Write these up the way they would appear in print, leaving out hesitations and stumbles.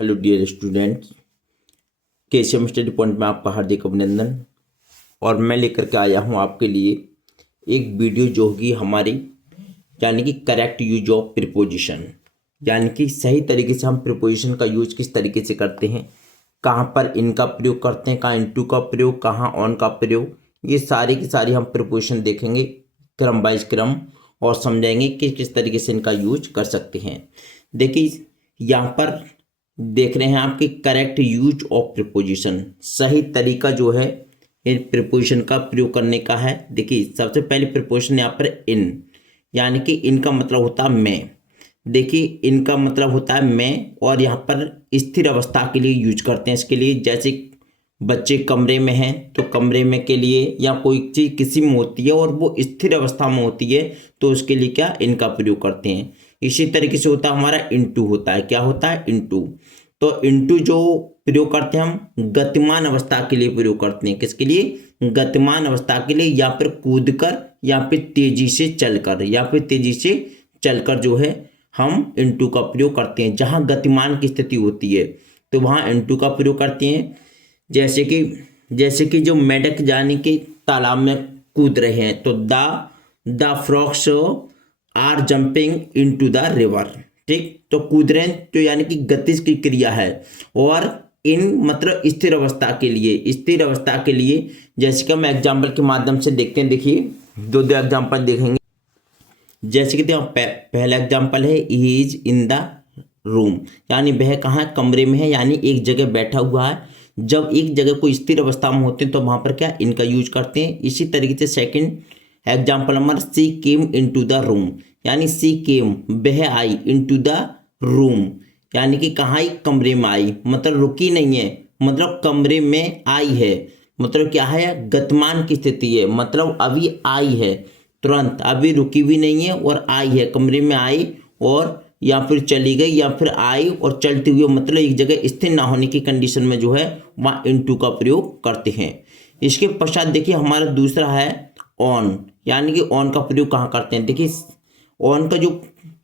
Hello dear students, KCM study point में आपका हार्दिक अभिनंदन। और मैं लेकर के आया हूं आपके लिए एक वीडियो जो होगी हमारी, यानी कि करेक्ट यूज ऑफ प्रीपोजिशन, यानी कि सही तरीके से हम प्रीपोजिशन का यूज किस तरीके से करते हैं, कहाँ पर इनका प्रयोग करते हैं, कहाँ इनटू का प्रयोग, कहाँ ऑन का प्रयोग, ये सारी की सारी हम प्रीपोजिशन देखेंगे क्रम बाइज क्रम और समझाएंगे कि किस तरीके से इनका यूज कर सकते हैं। देखिए यहाँ पर देख रहे हैं आपके करेक्ट यूज ऑफ प्रीपोजिशन, सही तरीका जो है इन प्रीपोजिशन का प्रयोग करने का है। देखिए सबसे पहले प्रीपोजिशन यहाँ पर इन, यानी कि इनका मतलब होता है मैं। देखिए इनका मतलब होता है मैं, और यहाँ पर स्थिर अवस्था के लिए यूज करते हैं इसके लिए। जैसे बच्चे कमरे में हैं तो कमरे में के लिए, या कोई चीज़ किसी में होती है और वो स्थिर अवस्था में होती है तो उसके लिए क्या इनका प्रयोग करते हैं। इसी तरीके से होता है हमारा इनटू, होता है क्या होता है इनटू। तो इनटू जो प्रयोग करते हैं हम गतिमान अवस्था के लिए प्रयोग करते हैं। किसके लिए? गतिमान अवस्था के लिए, या फिर कूद कर, या फिर तेजी से चलकर, या फिर तेजी से चलकर जो है हम इनटू का प्रयोग करते हैं। जहां गतिमान की स्थिति होती है तो वहां इनटू का प्रयोग करते हैं। जैसे कि जो मेढक जाने के तालाब में कूद रहे हैं तो the frogs are jumping into the river. ठीक, तो कूद रहे हैं तो यानी कि गतिज की क्रिया है। और इन मतलब स्थिर अवस्था के लिए, स्थिर अवस्था के लिए जैसे कि हम एग्जाम्पल के माध्यम से देखते हैं। देखिए दो एग्जाम्पल देखेंगे। जैसे कि पहला एग्जाम्पल है he is in the room, यानी वह कहाँ कमरे में है, यानी एक जगह बैठा हुआ है। जब एक जगह को स्थिर अवस्था में होते हैं तो वहां पर क्या इनका यूज करते हैं। इसी तरीके से second example number C came into the room, यानी सी केम वह आई इनटू द रूम, यानी कि कहाँ आई कमरे में आई, मतलब रुकी नहीं है, मतलब कमरे में आई है। मतलब क्या है गतिमान की स्थिति है, मतलब अभी आई है तुरंत, अभी रुकी भी नहीं है और आई है, कमरे में आई और या फिर चली गई या फिर आई और चलती हुई, मतलब एक जगह स्थिर ना होने की कंडीशन में जो है वहाँ इनटू का प्रयोग करते हैं। इसके पश्चात देखिए हमारा दूसरा है ऑन, यानी कि ऑन का प्रयोग कहाँ करते हैं। देखिए ऑन का जो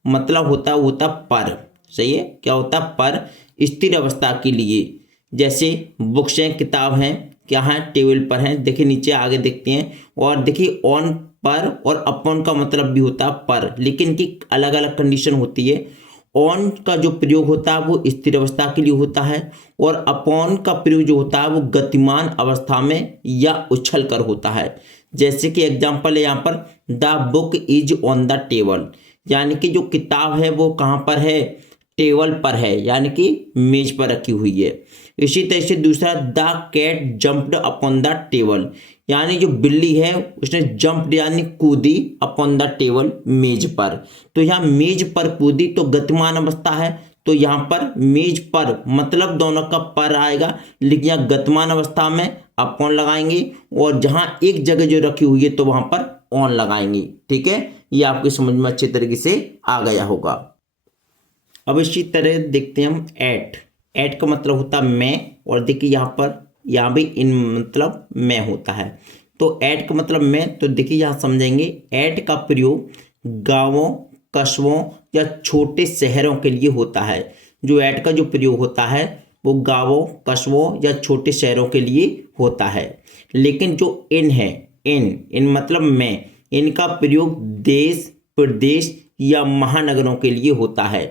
मतलब होता है वो होता पर, सही है, क्या होता है पर, स्थिर अवस्था के लिए। जैसे बुक्स हैं, किताब हैं, क्या है टेबल पर हैं। देखिए नीचे आगे देखते हैं। और देखिए ऑन पर और अपॉन का मतलब भी होता है पर, लेकिन की अलग अलग कंडीशन होती है। ऑन का जो प्रयोग होता है वो स्थिर अवस्था के लिए होता है, और अपॉन का प्रयोग जो होता है वो गतिमान अवस्था में या उछल कर होता है। जैसे कि एग्जाम्पल है यहाँ पर the book is on the table, यानी कि जो किताब है वो कहाँ पर है, टेबल पर है, यानी कि मेज पर रखी हुई है। इसी तरह से दूसरा the cat jumped upon the table, यानी जो बिल्ली है उसने जंप्ड यानी कूदी अपॉन द टेबल मेज पर। तो यहाँ मेज पर कूदी तो गतिमान अवस्था है, तो यहाँ पर मेज पर मतलब दोनों का पर आएगा, लेकिन यहाँ गतिमान अवस्था में अपॉन लगाएंगे, और जहाँ एक जगह जो रखी हुई है तो वहां पर ऑन लगाएंगे। ठीक है, ये आपकी समझ में अच्छे तरीके से आ गया होगा। अब इसी तरह देखते हैं हम एट का मतलब होता है मैं, और देखिए यहाँ भी इन मतलब मैं होता है। तो एट का मतलब मैं, तो देखिए यहाँ समझेंगे एट का प्रयोग गांवों, कस्बों या छोटे शहरों के लिए होता है। जो एट का जो प्रयोग होता है वो गांवों, कस्बों या छोटे शहरों के लिए होता है। लेकिन जो इन है, इन मतलब मैं, इनका प्रयोग देश, प्रदेश या महानगरों के लिए होता है।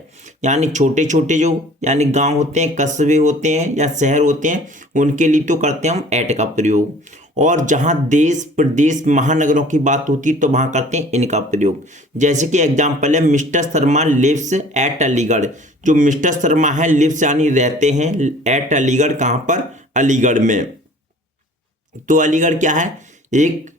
यानी छोटे छोटे जो यानी गांव होते हैं, कस्बे होते हैं या शहर होते हैं, उनके लिए तो करते हैं हम एट का प्रयोग। और जहां देश, प्रदेश, महानगरों की बात होती है तो वहां करते हैं इनका प्रयोग। जैसे कि एग्जांपल है mister Sharma lives at Aligarh. जो मिस्टर शर्मा है लिव्स यानी रहते हैं, एट अलीगढ़ कहां पर, अलीगढ़ में। तो अलीगढ़ क्या है, एक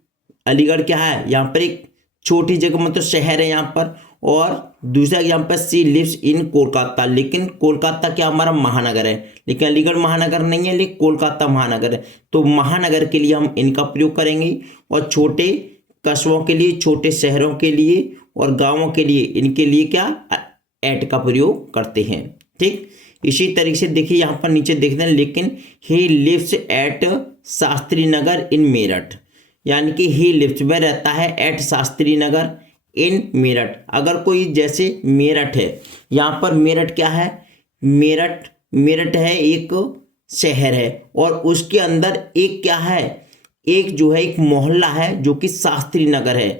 अलीगढ़ क्या है यहाँ पर एक छोटी जगह, मतलब शहर है यहाँ पर। और दूसरा यहाँ पर सी लिव्स इन कोलकाता, लेकिन कोलकाता क्या हमारा महानगर है, लेकिन अलीगढ़ महानगर नहीं है, लेकिन कोलकाता महानगर है। तो महानगर के लिए हम इनका प्रयोग करेंगे, और छोटे कस्बों के लिए, छोटे शहरों के लिए और गांवों के लिए इनके लिए क्या एट का प्रयोग करते हैं। ठीक, इसी तरीके से देखिए यहाँ पर नीचे देखते हैं, लेकिन he lives at Shastri Nagar इन मेरठ, यानी कि ही लिव्स वह रहता है एट शास्त्री नगर इन मेरठ। अगर कोई जैसे मेरठ है, यहाँ पर मेरठ क्या है, मेरठ मेरठ है एक शहर है और उसके अंदर एक क्या है, एक जो है एक मोहल्ला है जो कि शास्त्री नगर है।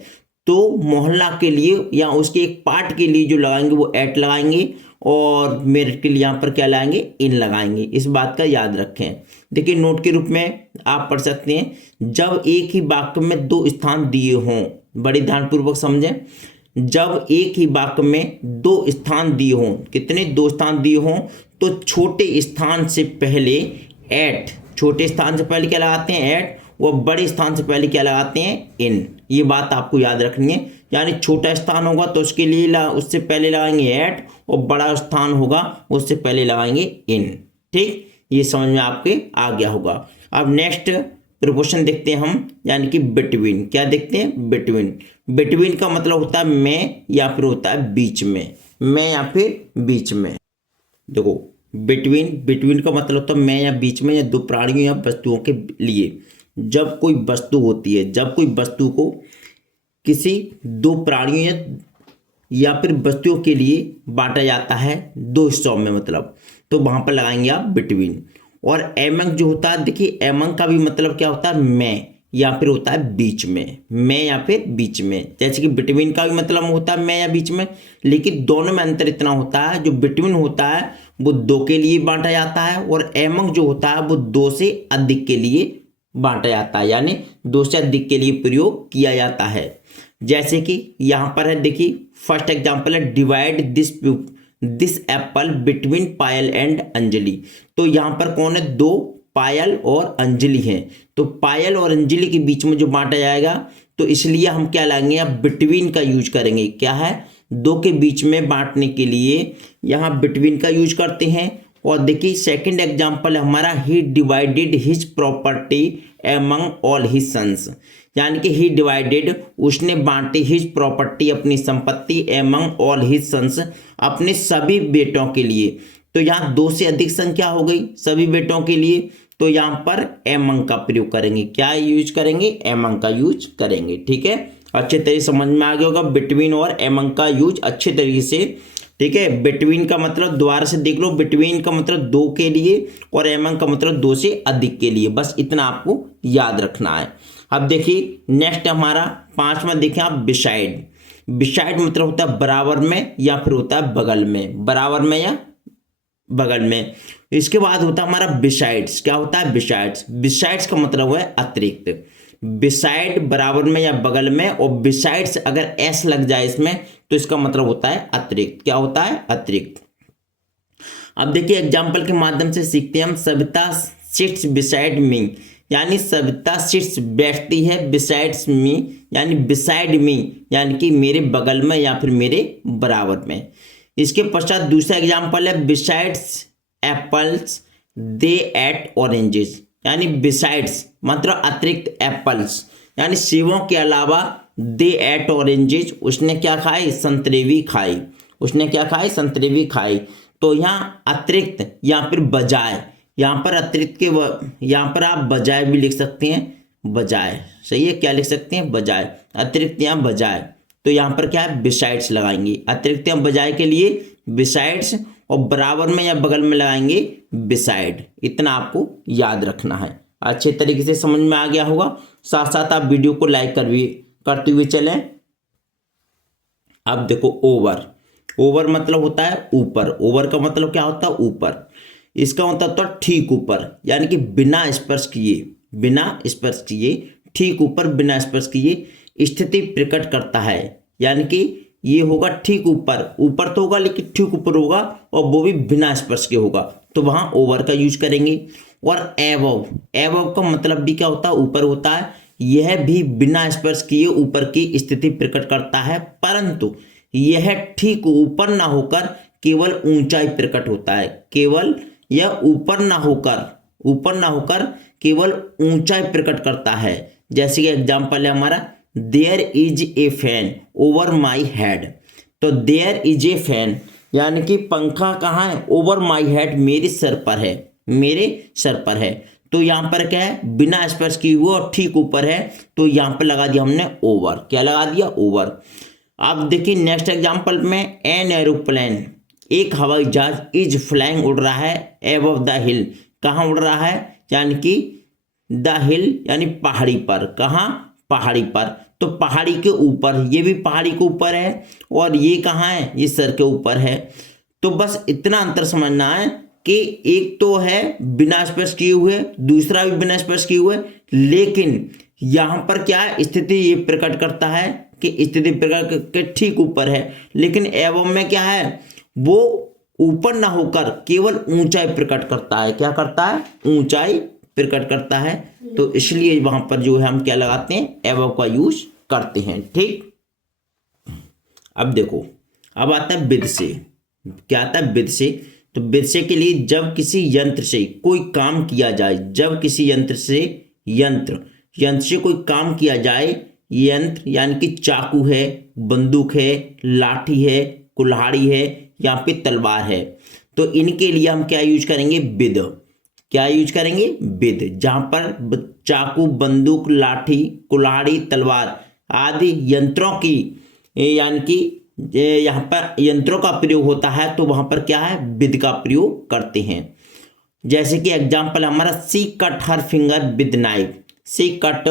तो मोहल्ला के लिए या उसके एक पार्ट के लिए जो लगाएंगे वो एट लगाएंगे और मेरठ के लिए यहाँ पर क्या लगाएंगे, इन लगाएंगे। इस बात का याद रखें। देखिए नोट के रूप में आप पढ़ सकते हैं, जब एक ही वाक्य में दो स्थान दिए हों, बड़ी ध्यानपूर्वक समझें, जब एक ही वाक्य में दो स्थान दिए हों, कितने, दो स्थान दिए हों, तो छोटे स्थान से पहले एट, छोटे स्थान से पहले क्या लगाते हैं, एट, और बड़े स्थान से पहले क्या लगाते हैं, इन। ये बात आपको याद रखनी है। यानी छोटा स्थान होगा तो उसके लिए उससे पहले लगाएंगे एट, और बड़ा स्थान होगा उससे पहले लगाएंगे इन। ठीक, ये समझ में आपके आ गया होगा। अब नेक्स्ट प्रीपोजिशन देखते हैं हम, यानी कि बिटवीन। क्या देखते हैं, बिटवीन। बिटवीन का मतलब होता है में या फिर होता है बीच में, में या फिर बीच में। देखो बिटवीन, बिटवीन का मतलब होता है में या बीच में, या दो प्राणियों या वस्तुओं के लिए। जब कोई वस्तु होती है, जब कोई वस्तु को किसी दो प्राणियों या फिर वस्तुओं के लिए बांटा जाता है दो हिस्सों में, मतलब, तो वहां पर लगाएंगे आप बिटवीन। और एमंग जो होता है, देखिए एमंग का भी मतलब क्या होता है, में या फिर होता है बीच में, में या फिर बीच में। जैसे कि बिटवीन का भी मतलब होता है में या बीच में, लेकिन दोनों में अंतर इतना होता है, जो बिटवीन होता है वो दो के लिए बांटा जाता है, और एमंग जो होता है वो दो से अधिक के लिए बांटा जाता है, यानी दो से अधिक के लिए प्रयोग किया जाता है। जैसे कि यहाँ पर है, देखिए फर्स्ट एग्जांपल है, divide this Apple between Payal and Anjali. तो यहाँ पर कौन है, दो, पायल और अंजलि हैं। तो पायल और अंजलि के बीच में जो बांटा जाएगा, तो इसलिए हम क्या लाएंगे, अब बिटवीन का यूज करेंगे। क्या है, दो के बीच में बांटने के लिए यहाँ बिटवीन का यूज करते हैं। और देखिए सेकंड एग्जांपल है हमारा, he divided his property among all his sons. यानी कि ही डिवाइडेड, उसने बांटी, हिज प्रॉपर्टी, अपनी संपत्ति, एमंग ऑल हिज सन्स, अपने सभी बेटों के लिए। तो यहाँ दो से अधिक संख्या हो गई सभी बेटों के लिए, तो यहाँ पर एमंग का प्रयोग करेंगे। क्या यूज करेंगे, एमंग का यूज करेंगे। ठीक है, अच्छे तरीके समझ में आ गया होगा बिटवीन और एमंग का यूज अच्छे तरीके से। ठीक है, बिटवीन का मतलब दोबारा से देख लो, बिटवीन का मतलब दो के लिए और एमंग का मतलब दो से अधिक के लिए, बस इतना आपको याद रखना है। अब देखिए नेक्स्ट हमारा पांचवा, देखें आप, बिसाइड। बिसाइड मतलब होता है बराबर में या फिर होता है बगल में, बराबर में या बगल में। इसके बाद होता है हमारा बिसाइड्स। क्या होता है, बिसाइड्स। बिसाइड्स का मतलब है अतिरिक्त। बिसाइड बराबर में या बगल में, और बिसाइड्स अगर एस लग जाए इसमें तो इसका मतलब होता है अतिरिक्त। क्या होता है, अतिरिक्त। अब देखिए एग्जाम्पल के माध्यम से सीखते हैं हम। सविता सिट्स बिसाइड मी, यानी सविता सिट्स बैठती है, बिसाइड्स मी यानी बिसाइड मी, यानी कि मेरे बगल में या फिर मेरे बराबर में। इसके पश्चात दूसरा एग्जाम्पल है, बिसाइड्स एप्पल्स दे एट ऑरेंजेस, यानी बिसाइड्स मतलब अतिरिक्त एप्पल्स, यानी सेबों के अलावा, दे एट ऑरेंजेस, उसने क्या खाई, संतरे भी खाई, उसने क्या खाई, संतरे भी खाई। तो यहाँ अतिरिक्त या फिर बजाय, यहाँ पर अतिरिक्त के यहाँ पर आप बजाय भी लिख सकते हैं, बजाय, सही है, क्या लिख सकते हैं, बजाय, अतिरिक्त या बजाय। तो यहाँ पर क्या है, बिसाइड्स लगाएंगे, अतिरिक्त या बजाय के लिए बिसाइड्स, और बराबर में या बगल में लगाएंगे बिसाइड। इतना आपको याद रखना है। अच्छे तरीके से समझ में आ गया होगा। साथ साथ आप वीडियो को लाइक करते हुए चलें। अब देखो ओवर। ओवर मतलब होता है ऊपर। ओवर का मतलब क्या होता है, ऊपर। इसका मतलब होता है ठीक ऊपर, यानी कि बिना स्पर्श किए, बिना स्पर्श किए, ठीक ऊपर बिना स्पर्श किए स्थिति प्रकट करता है। यानी कि ये होगा ठीक ऊपर, ऊपर तो होगा लेकिन ठीक ऊपर होगा, और वो भी बिना स्पर्श के होगा, तो वहां ओवर का यूज करेंगे। और एबव, एबव का मतलब भी क्या होता है, ऊपर होता है। यह भी बिना स्पर्श किए ऊपर की स्थिति प्रकट करता है, परंतु यह ठीक ऊपर ना होकर केवल ऊंचाई प्रकट होता है। केवल यह ऊपर ना होकर केवल ऊंचाई प्रकट करता है। जैसे कि एग्जाम्पल है हमारा, there is a fan over my head. तो देयर इज ए फैन यानी कि पंखा कहाँ है, ओवर माई हेड, मेरे सर पर है, मेरे सर पर है। तो यहाँ पर क्या है, बिना स्पर्श किए हुए और ठीक ऊपर है, तो यहाँ पर लगा दिया हमने ओवर। क्या लगा दिया, ओवर। अब देखिए नेक्स्ट एग्जाम्पल में, एन एरोप्लेन। एक हवाई जहाज इज फ्लाइंग उड़ रहा है एबव द हिल, कहाँ उड़ रहा है, यानी कि द हिल यानी पहाड़ी पर, कहाँ, पहाड़ी पर। तो पहाड़ी के ऊपर, ये भी पहाड़ी के ऊपर है और ये कहाँ है, ये सर के ऊपर है। तो बस इतना अंतर समझना है कि एक तो है बिना स्पर्श किए हुए, दूसरा भी बिना स्पर्श किए हुए, लेकिन यहां पर क्या है, स्थिति ये प्रकट करता है कि स्थिति प्रकट के ठीक ऊपर है, लेकिन एवं में क्या है, वो ऊपर ना होकर केवल ऊंचाई प्रकट करता है। क्या करता है, ऊंचाई प्रकट करता है। तो इसलिए वहां पर जो है हम क्या लगाते हैं, एवं का यूज करते हैं। ठीक, अब देखो, अब आता है विद से। क्या आता है, विद से। तो विद से के लिए जब किसी यंत्र से कोई काम किया जाए, जब किसी यंत्र से कोई काम किया जाए, यंत्र यानी कि चाकू है, बंदूक है, लाठी है, कुल्हाड़ी है या फिर तलवार है, तो इनके लिए हम क्या यूज करेंगे, विद। क्या यूज करेंगे, विद। जहां पर चाकू, बंदूक, लाठी, कुल्हाड़ी, तलवार आदि यंत्रों की, यानी कि यहाँ पर यंत्रों का प्रयोग होता है, तो वहां पर क्या है, विद का प्रयोग करते हैं। जैसे कि एग्जाम्पल हमारा, she cut her finger with knife. She cut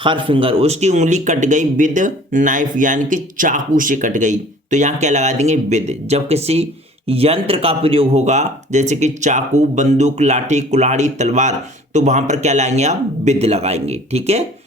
her finger, उसकी उंगली कट गई विद नाइफ, यानी कि चाकू से कट गई। तो यहाँ क्या लगा देंगे, विद। जब किसी यंत्र का प्रयोग होगा, जैसे कि चाकू, बंदूक, लाठी, कुल्हाड़ी, तलवार, तो वहां पर क्या लाएंगे आप, विद लगाएंगे। ठीक है।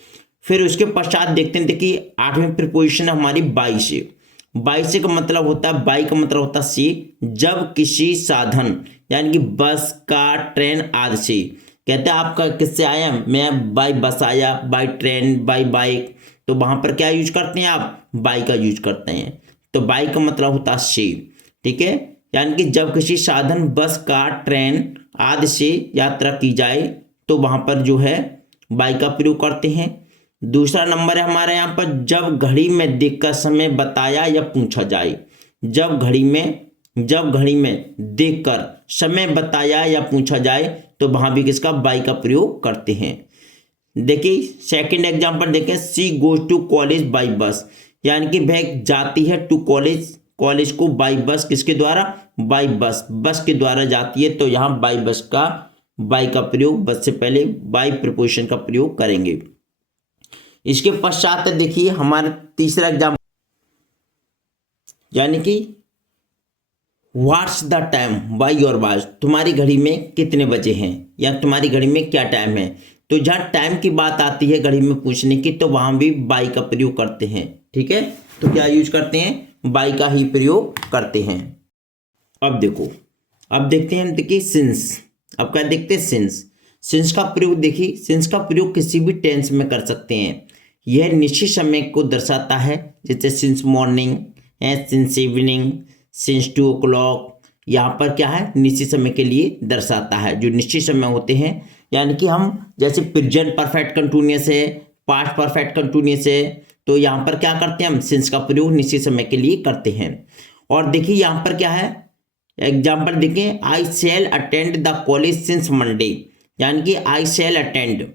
फिर उसके पश्चात देखते हैं, देखिए 8वीं प्रीपोजिशन हमारी बाई से। बाई से का मतलब होता है, बाई का मतलब होता है से, जब किसी साधन यानी कि बस, कार, ट्रेन आदि से, कहते हैं आपका किससे आया, मैं बाई बस आया, बाई ट्रेन, बाई बाइक, तो वहां पर क्या यूज करते हैं आप, बाई का यूज करते हैं। तो बाई का मतलब होता है से। ठीक है, यानी कि जब किसी साधन बस, कार, ट्रेन आदि से यात्रा की जाए, तो वहां पर जो है बाई का प्रयोग करते हैं। दूसरा नंबर है हमारे यहाँ पर, जब घड़ी में देखकर समय बताया या पूछा जाए। जब घड़ी में देखकर समय बताया या पूछा जाए, तो वहां भी किसका, बाई का प्रयोग करते हैं। देखिए सेकंड एग्जांपल देखें, she goes to college by bus, यानी कि वह जाती है टू कॉलेज को बाई बस, किसके द्वारा, बाई बस के द्वारा जाती है। तो यहाँ बाई का प्रयोग, बस से पहले बाई प्रीपोजिशन का प्रयोग करेंगे। इसके पश्चात देखिए हमारा तीसरा एग्जाम्पल, यानी कि what's the time by your watch, तुम्हारी घड़ी में कितने बजे हैं या तुम्हारी घड़ी में क्या टाइम है। तो जहाँ टाइम की बात आती है घड़ी में पूछने की, तो वहां भी बाई का प्रयोग करते हैं। ठीक है, तो क्या यूज करते हैं, बाई का ही प्रयोग करते हैं। अब देखो, अब देखते हैं, देखिए सिंस। अब क्या देखते हैं, सिंस का प्रयोग। देखिए सिंस का प्रयोग किसी भी टेंस में कर सकते हैं। यह निश्चित समय को दर्शाता है, जैसे सिंस मॉर्निंग है, सिंस इवनिंग, सिंस 2 o'clock। यहाँ पर क्या है, निश्चित समय के लिए दर्शाता है, जो निश्चित समय होते हैं। यानी कि हम जैसे प्रेजेंट परफेक्ट कंटिन्यूअस है, पास्ट परफेक्ट कंटिन्यूअस है, तो यहाँ पर क्या करते हैं हम, सिंस का प्रयोग निश्चित समय के लिए करते हैं। और देखिए यहाँ पर क्या है, एग्जाम्पल देखिए, I shall attend the college since Monday, यानी कि आई शैल अटेंड,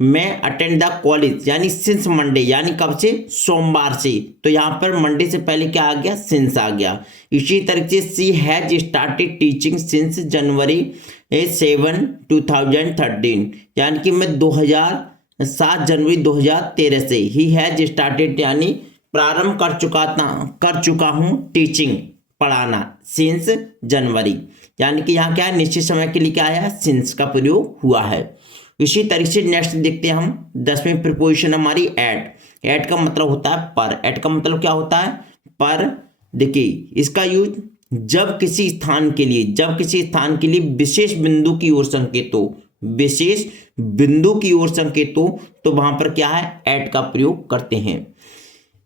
मैं अटेंड द कॉलेज, यानी सिंस मंडे, यानी कब से, सोमवार से। तो यहाँ पर मंडे से पहले क्या आ गया, सिंस आ गया। इसी तरीके से she has started teaching since January 7, 2013, यानी कि मैं 7 जनवरी 2013 से, ही हैज स्टार्टेड यानी प्रारंभ कर चुका हूँ टीचिंग, पढ़ाना, सिंस जनवरी, यानी कि यहाँ क्या है, निश्चित समय के लिए क्या है, सिंस का प्रयोग हुआ है। इसी तरीके से नेक्स्ट देखते हैं हम 10वीं प्रीपोजिशन हमारी एट का मतलब होता है पर। एट का मतलब क्या होता है, पर। देखिए इसका यूज जब किसी स्थान के लिए विशेष बिंदु की ओर संकेत हो, तो वहां पर क्या है, एट का प्रयोग करते हैं।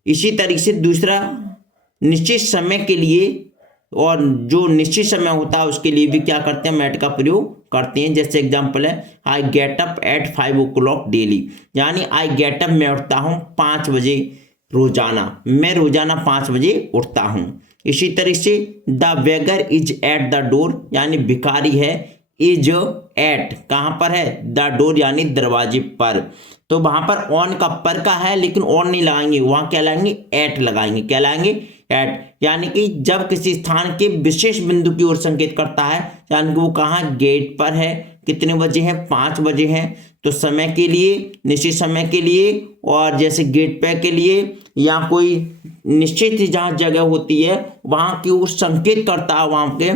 इसी तरीके से दूसरा, निश्चित समय के लिए, और जो निश्चित समय होता है उसके लिए भी क्या करते हैं, एट का प्रयोग करते हैं। जैसे एग्जांपल है, I get up at 5 o'clock daily, यानी आई गेट अप, मैं उठता हूँ 5 बजे रोजाना, मैं रोजाना 5 बजे उठता हूँ। इसी तरह से the beggar is at the door, यानी भिखारी है, इज एट कहाँ पर है, द डोर यानी दरवाजे पर। तो वहां पर ऑन का पर का है, लेकिन ऑन नहीं लगाएंगे, वहां क्या लगाएंगे, एट लगाएंगे। क्या लगाएंगे, एट, यानी कि जब किसी स्थान के विशेष बिंदु की ओर संकेत करता है, यानी कि वो कहाँ, गेट पर है, कितने बजे हैं, 5 बजे हैं, तो समय के लिए, निश्चित समय के लिए, और जैसे गेट पे के लिए या कोई निश्चित जहाँ जगह होती है वहाँ की वो संकेत करता है वहाँ के,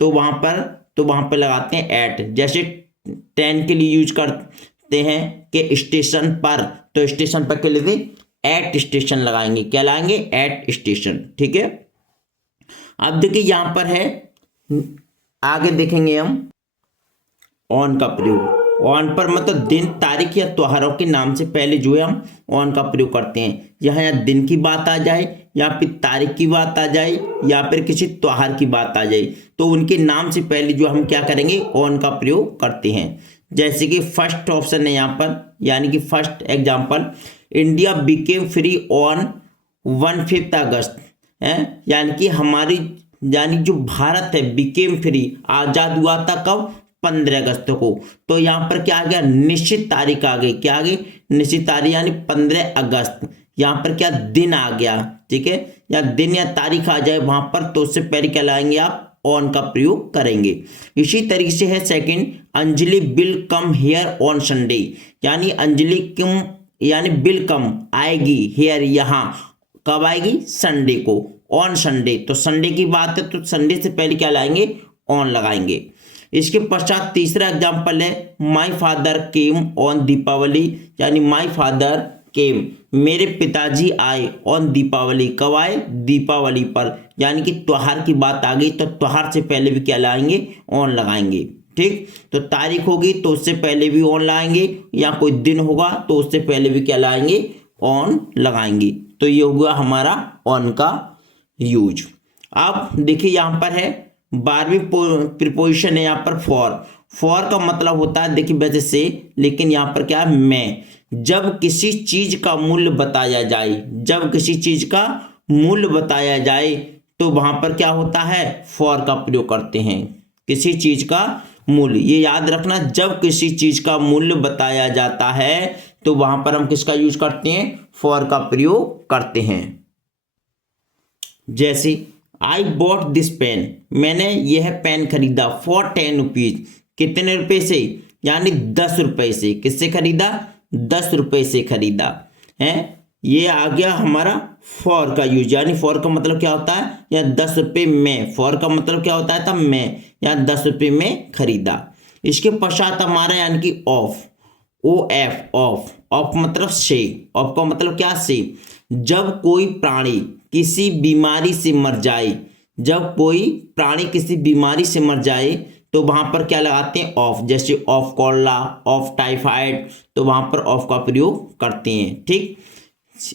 तो वहाँ पर लगाते हैं एट। जैसे ट्रेन के लिए यूज करते हैं कि स्टेशन पर, तो स्टेशन पर के लिए एट स्टेशन लगाएंगे, क्या लगाएंगे, एट स्टेशन। ठीक है, अब देखिए यहां पर है, आगे देखेंगे हम ऑन का प्रयोग। ऑन पर मतलब दिन, तारीख या त्योहारों के नाम से पहले जो है हम ऑन का प्रयोग करते हैं। यहाँ दिन की बात आ जाए या फिर तारीख की बात आ जाए या फिर किसी त्योहार की बात आ जाए, तो उनके नाम से पहले जो हम क्या करेंगे, ऑन का प्रयोग करते हैं। जैसे कि फर्स्ट ऑप्शन है यहाँ पर, यानी कि first example, India became free on 15 अगस्त है, यानी कि हमारी, यानी जो भारत है, बिकेम फ्री, आजाद हुआ था कब, 15 अगस्त को। तो यहाँ पर क्या आ गया, निश्चित तारीख आ गई, क्या आ गई, निश्चित तारीख, यानी 15 अगस्त। यहाँ पर क्या, दिन आ गया। ठीक है, या दिन या तारीख आ जाए वहां पर, तो उससे पहले क्या लाएंगे आप, ऑन का प्रयोग करेंगे। इसी तरीके से है second, Anjali will come here on Sunday, यानी अंजलि कम, यानी विल कम आएगी, हियर यहाँ, कब आएगी, संडे को, ऑन संडे। तो संडे की बात है तो संडे से पहले क्या लाएंगे, ऑन लगाएंगे। इसके पश्चात तीसरा एग्जाम्पल है, my father came on Deepawali, यानी माई फादर केम, मेरे पिताजी आए, ऑन दीपावली, कब आए, दीपावली पर, यानी कि त्योहार की बात आ गई तो त्योहार से पहले भी क्या लाएंगे, ऑन लगाएंगे। ठीक, तो तारीख होगी तो उससे पहले भी ऑन लगाएंगे, या कोई दिन होगा तो उससे पहले भी क्या लाएंगे, ऑन लगाएंगे। तो ये होगा हमारा ऑन का यूज। अब देखिए यहाँ पर है 12वीं प्रीपोजिशन है यहाँ पर फॉर का मतलब होता है, देखिए वैसे से, लेकिन यहाँ पर क्या है, में। जब किसी चीज का मूल्य बताया जाए, जब किसी चीज का मूल्य बताया जाए तो वहां पर क्या होता है, फॉर का प्रयोग करते हैं। किसी चीज का मूल्य, ये याद रखना, जब किसी चीज का मूल्य बताया जाता है तो वहां पर हम किसका यूज करते हैं, फॉर का प्रयोग करते हैं। जैसे आई बॉट दिस पेन, मैंने यह पेन खरीदा, फॉर 10 रुपीज, कितने रुपए से, यानी 10 रुपए से, किससे खरीदा, 10 रुपए से खरीदा है। ये आ गया हमारा फॉर का यूज, यानी फॉर का मतलब क्या होता है, या 10 रुपये में, फॉर का मतलब क्या होता है, तब में, या 10 रुपये में खरीदा। इसके पश्चात हमारा यानी कि ऑफ, ओ एफ, ऑफ मतलब से, ऑफ का मतलब क्या, से। जब कोई प्राणी किसी बीमारी से मर जाए, जब कोई प्राणी किसी बीमारी से मर जाए तो वहां पर क्या लगाते हैं, ऑफ। जैसे ऑफ कॉलरा, ऑफ टाइफाइड, तो वहां पर ऑफ का प्रयोग करते हैं। ठीक,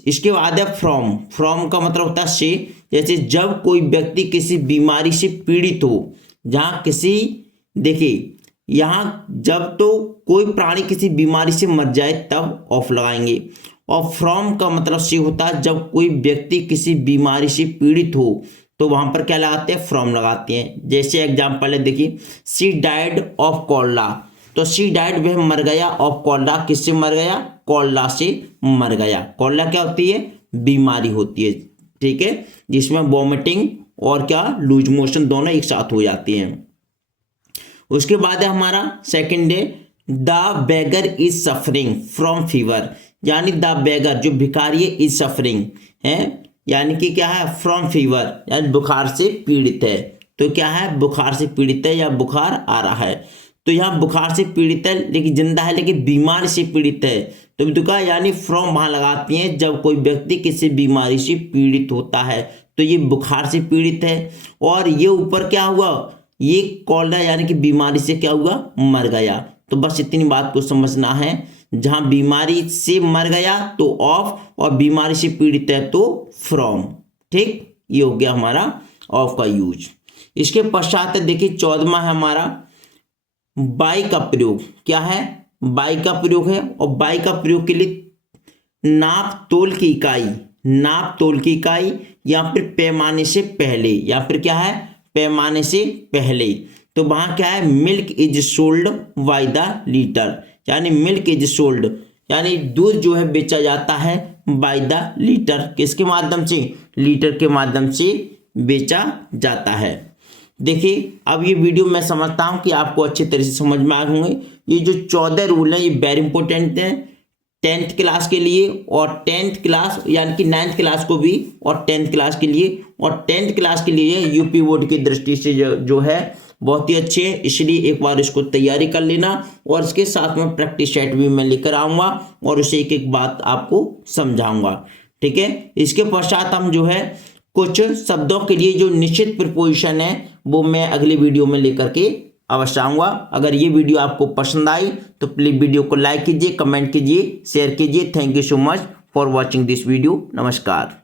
इसके बाद है फ्रॉम का मतलब होता है से। जैसे जब कोई व्यक्ति किसी बीमारी से पीड़ित हो, जहां किसी, देखिए यहाँ जब तो कोई प्राणी किसी बीमारी से मर जाए तब ऑफ लगाएंगे। और फ्रॉम का मतलब से होता है जब कोई व्यक्ति किसी बीमारी से पीड़ित हो तो वहां पर क्या लगाते हैं, फ्रॉम लगाते हैं। जैसे एग्जांपल है, देखिए शी डाइड ऑफ कॉलरा, तो शी डाइड, वह मर गया, ऑफ कॉलरा, किससे मर गया, कॉलरा से मर गया। कॉलरा क्या होती है, बीमारी होती है, ठीक है, जिसमें वॉमिटिंग और क्या, लूज मोशन दोनों एक साथ हो जाती हैं। उसके बाद है हमारा second day, the beggar is suffering from fever, यानी द बेगर जो भिखारी है, इज सफरिंग है, यानी कि क्या है, फ्रॉम फीवर, यानी बुखार से पीड़ित है। तो क्या है, बुखार से पीड़ित है या बुखार आ रहा है। तो यहाँ बुखार से पीड़ित है लेकिन जिंदा है, लेकिन बीमारी से पीड़ित है, तो दुका यानी फ्रॉम वहां लगाती हैं जब कोई व्यक्ति किसी बीमारी से पीड़ित होता है। तो ये बुखार से पीड़ित है, और ये ऊपर क्या हुआ, ये कॉलरा यानी कि बीमारी से क्या हुआ, मर गया। तो बस इतनी बात को समझना है, जहां बीमारी से मर गया तो ऑफ, और बीमारी से पीड़ित है तो फ्रॉम। ठीक, ये हो गया हमारा ऑफ का यूज। इसके पश्चात देखिए 14वां है हमारा बाई का प्रयोग। क्या है, बाई का प्रयोग है, और बाई का प्रयोग के लिए नाप तोल की इकाई, नाप तोल की इकाई, या फिर पैमाने से पहले, या फिर क्या है, पैमाने से पहले। तो वहां क्या है, milk is sold by the litre, यानी मिल्क इज सोल्ड, यानी दूध जो है बेचा जाता है बाय द लीटर, किसके माध्यम से, लीटर के माध्यम से बेचा जाता है। देखिए अब ये वीडियो मैं समझता हूँ कि आपको अच्छी तरह से समझ में आ होंगे। ये जो 14 रूल हैं ये वेरी इंपॉर्टेंट हैं 10th क्लास के लिए, और 10th क्लास यानी कि 9th क्लास को भी, और 10th क्लास के लिए, और 10th क्लास के लिए यूपी बोर्ड की दृष्टि से जो है बहुत ही अच्छे हैं। इसलिए एक बार इसको तैयारी कर लेना, और इसके साथ में प्रैक्टिस सेट भी मैं लेकर आऊँगा और उसे एक एक बात आपको समझाऊंगा। ठीक है, इसके पश्चात हम जो है कुछ शब्दों के लिए जो निश्चित प्रीपोजिशन है वो मैं अगली वीडियो में लेकर के अवश्य आऊँगा। अगर ये वीडियो आपको पसंद आई तो प्लीज़ वीडियो को लाइक कीजिए, कमेंट कीजिए, शेयर कीजिए। Thank you so much for watching this video. नमस्कार।